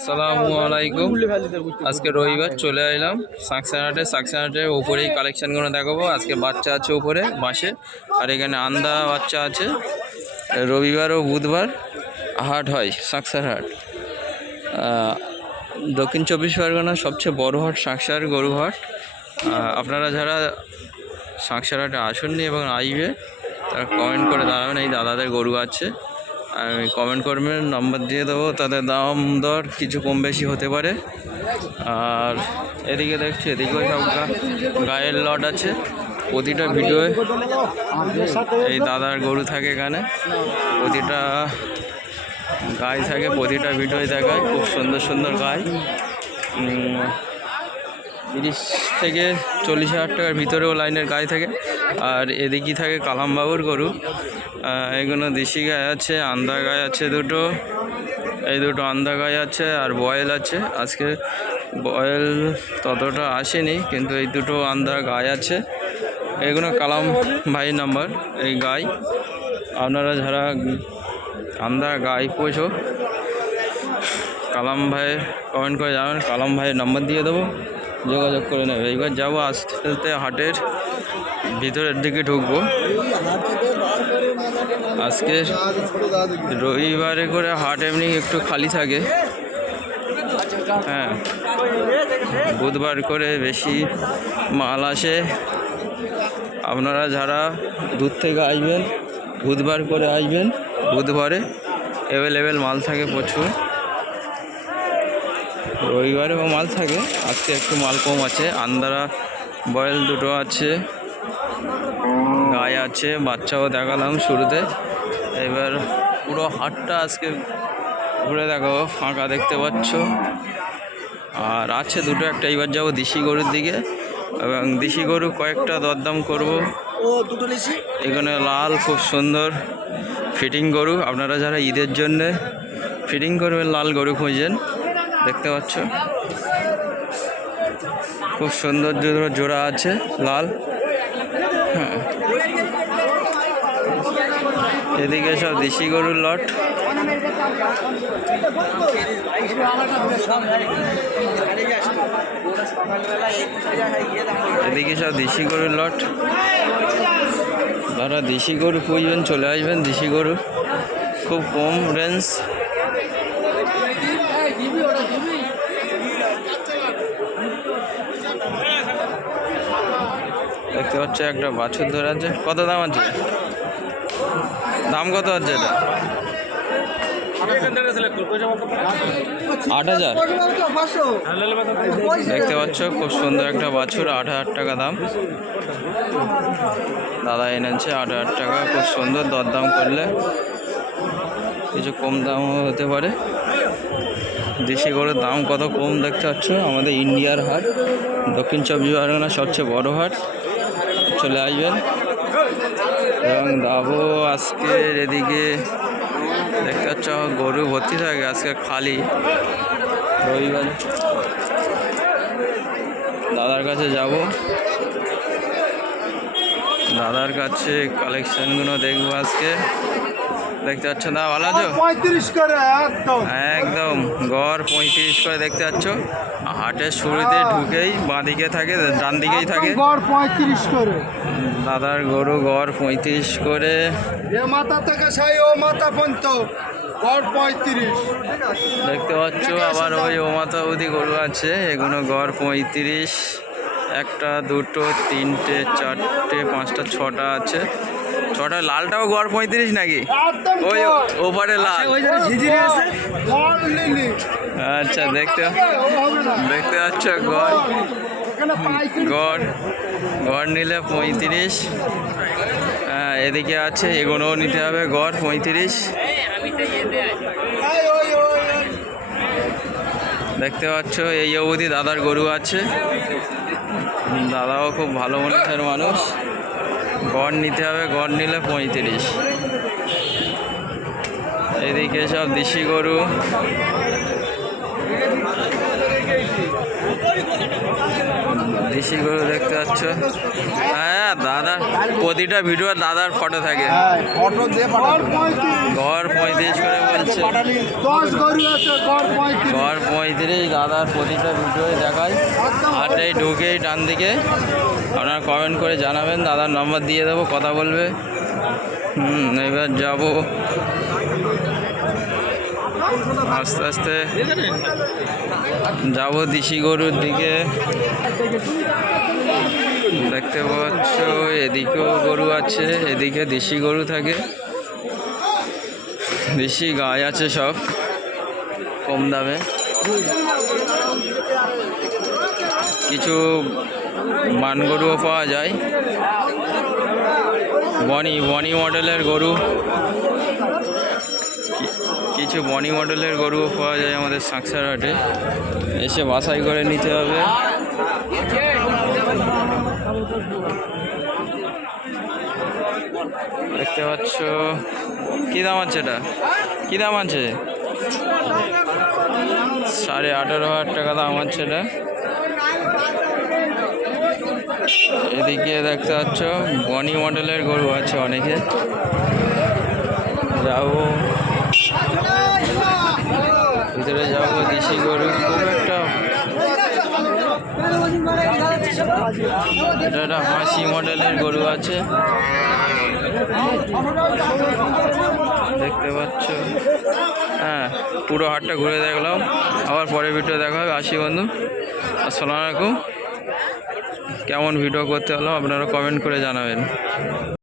আসসালামু আলাইকুম। আজকে রবিবার চলে এলাম সাকসারহাটের উপরেই কালেকশানগুলো দেখাবো। আজকে বাচ্চা আছে উপরে বাসে, আর এখানে আন্দা বাচ্চা আছে। রবিবার ও বুধবার হাট হয় সাকসারহাট। দক্ষিণ চব্বিশ পরগনার সবচেয়ে বড় হাট সাকসার গরু হাট। আপনারা যারা সাকসারহাটে আসেননি এবং আসবে তারা কমেন্ট করে দাঁড়াবেন, এই দাদাদের গরু আছে। আমি কমেন্ট করবেন, নাম্বার দিয়ে দেবো, তাদের দাম দর কিছু কম বেশি হতে পারে। আর এদিকে দেখছি এদিকেও সব গায়ের লট আছে। প্রতিটা ভিডিওয়ে এই দাদার গরু থাকে, এখানে প্রতিটা গাই থাকে, প্রতিটা ভিডিওয় দেখায়। খুব সুন্দর সুন্দর গাই, 30 থেকে 40,000 টাকার ভিতরেও লাইনের গাই থাকে। আর এদিকেই থাকে কালামবাবুর গরু। এগুলো দেশি গাই আছে, আন্দা গাই আছে দুটো, এই দুটো আন্দা গাই আছে, আর বয়েল আছে। আজকে বয়েল ততটা আসেনি, কিন্তু এই দুটো আন্দা গাই আছে। এগুলো কালাম ভাই নাম্বার এই গাই। আপনারা যারা আন্দা গাই পোষো কালাম ভাইয়ের কমেন্ট করে জানান, কালাম ভাইয়ের নাম্বার দিয়ে দেবো, যোগাযোগ করে নেবে। এইবার যাবো আস্তে আস্তে হাটের ভিতরের দিকে ঢুকবো। আজকে রবিবারে করে হাট এমনি একটু খালি থাকে, হ্যাঁ। বুধবার করে বেশি মাল আসে। আপনারা যারা দূর থেকে আসবেন বুধবার করে আসবেন, বুধবারে অ্যাভেলেবেল মাল থাকে প্রচুর। রবিবারেও মাল থাকে, আজকে একটু মাল কম আছে। আন্দারা বয়েল দুটো আছে, গায়ে আছে, বাচ্চাও দেখালাম শুরুতে। এবার পুরো হাটটা আজকে ঘুরে দেখাবো, ফাঁকা দেখতে পাচ্ছ। আর আছে দুটো একটা, এবার যাবো দেশি গরুর দিকে, এবং দেশি গরু কয়েকটা দরদাম করবো। এখানে লাল খুব সুন্দর ফিটিং গরু, আপনারা যারা ঈদের জন্যে ফিটিং করবেন লাল গরু খুঁজছেন, দেখতে পাচ্ছ খুব সুন্দর জোড়া আছে লাল, হ্যাঁ। এদিকে সব দেশি গরুর লট। এদিকে সব দেশি গরুর লট। যারা দেশি গরু খুঁজবেন চলে আসবেন, দেশি গরু খুব কম রেঞ্জ। দেখতে পাচ্ছ একটা বাছুর ধরে আছে। কত দাম আছে? দাম কত আছে এটা? 8,000। দেখতে পাচ্ছ খুব সুন্দর একটা বাছুর, 8,000 টাকা দাম। দাদা এনেছে 8,000 টাকা, খুব সুন্দর। দরদাম করলে কিছু কম দামও হতে পারে। দেশি গরুর দাম কত কম দেখতে পাচ্ছ। আমাদের ইন্ডিয়ার হাট, দক্ষিণ চব্বিশ পরগনার সবচেয়ে বড় হাট, চলে আসবেন। এবং দাবো আজকে এদিকে দেখতে পাচ্ছ গরু ভর্তি থাকে, আজকে খালি রবিবার। দাদার কাছে যাব, দাদার কাছে কালেকশনগুলো দেখবো আজকে। দেখতে পাচ্ছ দা, ভালো আছো? 35 করে একদম গড় 35 করে দেখতে পাচ্ছ। হাটের শুরুতে ঢুকেই বাঁদিকে থাকে, ডান দিকেই থাকে। গড় 35 করে দাদার গরু গড় 35 করে। এ মাথা থেকে সাই ও মাথা পর্যন্ত গড় 35 দেখতে পাচ্ছ। আবার ওই ও মাথা অবধি গরু আছে, এগুলো গড় 35। একটা দুটো তিনটে চারটে পাঁচটা ছটা আছে, ছটা। লালটাও গড় 35 নাকি? ওই ওপারে লাল। আচ্ছা, দেখতে পাচ্ছ গড় গড় গড় নিলে 35। এদিকে আছে, এগুলোও নিতে হবে গড় 35। দেখতে পাচ্ছ এই অবধি দাদার গরু আছে। দাদাও খুব ভালো মনের মানুষ, গড় নিতে হবে, গড় নিলে 35। এদিকে সব দেশি গরু। দেশি গরু দেখতে পাচ্ছ। হ্যাঁ, দাদা প্রতিটা ভিডিও দাদার ফটো থাকে। ফটো দিয়ে গড় 35 করে বলছে। 10 গরু আছে, গড় 35। গড় ভিতরেই দাদার প্রতিটা ভিডিওই দেখায়। হাটটাই ঢুকেই ডান দিকে আপনারা কমেন্ট করে জানাবেন, দাদার নম্বর দিয়ে দেবো, কথা বলবে। এবার যাব আস্তে আস্তে যাব দেশি গরুর দিকে। দেখতে পাচ্ছ এদিকেও গরু আছে, এদিকে দেশি গরু থাকে, দেশি গাই আছে সব কম দামে। কিছু মান গরুও পাওয়া যায়, বনি মডেলের গরু, কিছু বনি মডেলের গরুও পাওয়া যায় আমাদের সাঁকসার হাটে। এসে বাছাই করে নিতে হবে। দেখতে পাচ্ছ কী দাম আছে, এটা কী দাম আছে? 18,500 টাকা দাম আছে এটা। এদিকে দেখতে পাচ্ছ বনি মডেলের গরু আছে অনেকে। যাবো ভিতরে, যাবো দেশি গরু খুব একটা, এটা একটা হাসি মডেলের গরু আছে দেখতে পাচ্ছ। হ্যাঁ, পুরো হাটটা ঘুরে দেখলাম। আবার পরের ভিডিও দেখা হবে। আসি বন্ধু, আসসালামু আলাইকুম। কেমন ভিডিও করতে হলো আপনারা কমেন্ট করে জানাবেন।